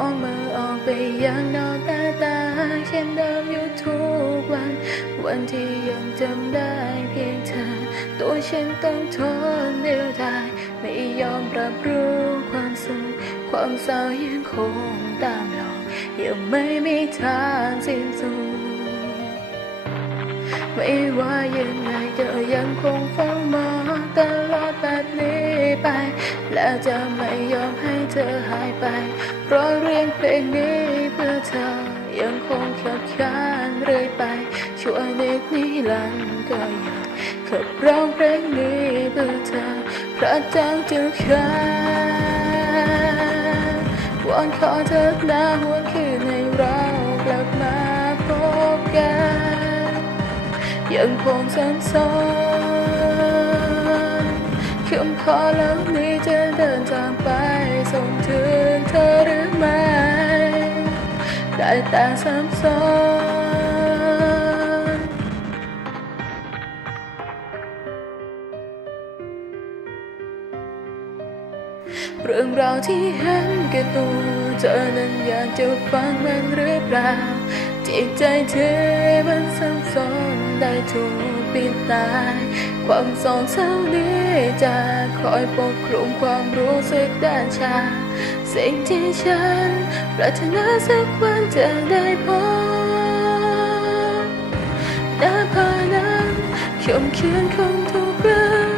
องมือออกไปยังนอกตาตาเช่นเดิมอยู่ทุกวัน วันที่ยังจำได้เพียงเธอ ตัวฉันต้องทนเดียวดายไม่ยอมรับรู้ความสุขความเศร้ายังคงตามหลอกยังไม่มีทางสิ้นสุดไม่ว่ายังไงก็ยังคงเฝ้ามองตลอดแบบนี้ไป แล้วจะไม่ยอมให้ เธอหายไปเพราะเรียงเพลงนี้เพื่อเธอ ยังคงขับขานเรื่อยไป ชั่วนิดนิรันดร์ก็ยังขับร้องเพลงนี้เพื่อเธอ พระเจ้าจ้าข้าวอนขอเธอหน้าหัวคืนให้เรากลับมาพบกัน ยังคงซ้ำซ้อนคำขอแล้วนี้จะเดินทางไปายตาซ้ำซ้อนเรื่องราวที่เห็นแก่ตัวเธอนั้นอยากจะฟังมันหรือเปล่า จิตใจเธอมันสับสนได้ถูกปิดตาย ความสองเศร้านี้จะคอยปกคลุมความรู้สึกด้านชา สิ่งที่ฉันปรารถนาสักวันจะได้พบหน้าผานั้นคมเขียนคงถูกเรื่อง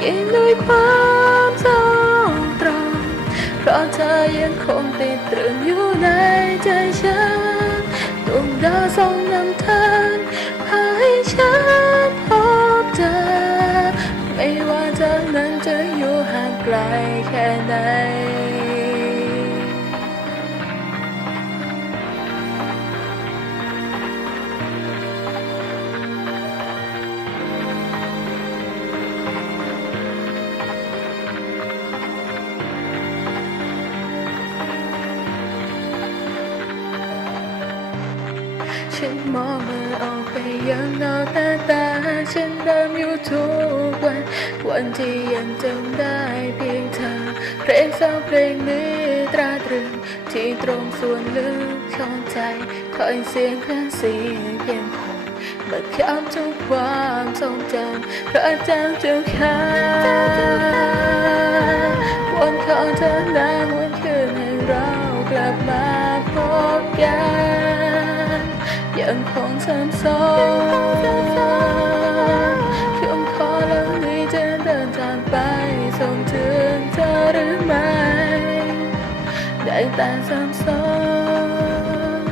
กินด้วยความทรงตรงเพราะเธอยังคงติดตรึง ดาวส่องนำทางพาให้ฉันพบเธอ ไม่ว่าเธอนั้นจะอยู่ห่างไกลแค่ไหน ฉันมองมันออกไปยังนอกตาตาฉันเดิมอยู่ทุกวัน วันที่ยังจำได้เพียงเธอ เพลงเศร้าเพลงนี้ตราตรึง ที่ตรงส่วนลึกของใจคอยเสียงแค่เสียงเพียงคงบัดคับทุกความทรงจำพระเจ้าเจ้าข้าวอนขอเธอหน้าหวนคืนให้เรากลับมาพบกัน ยังคงซ้ำซ้อนคำขอแล้วนี้จะเดินทางไปส่งถึงเธอหรือไม่ได้แต่ซ้ำซ้อน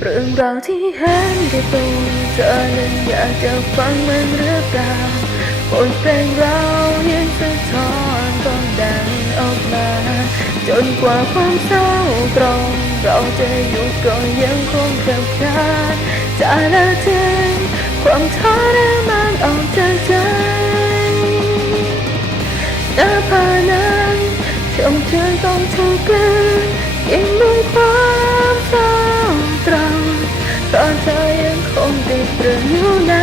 เรื่องราวที่เห็นแก่ตัวเธอนั้นอยากจะฟังมันหรือเปล่าบทเพลงเรา กว่าความเศร้าตรงเราจะอยู่ก็ยังคงขับขานจะละทิ้งความท้อแท้มันออกจากใจหน้าผานั้นชมเชยต้องถูกกลืนกินด้วยความเศร้าตรองเพราะเธอยังคงติดตรึงอยู่ใน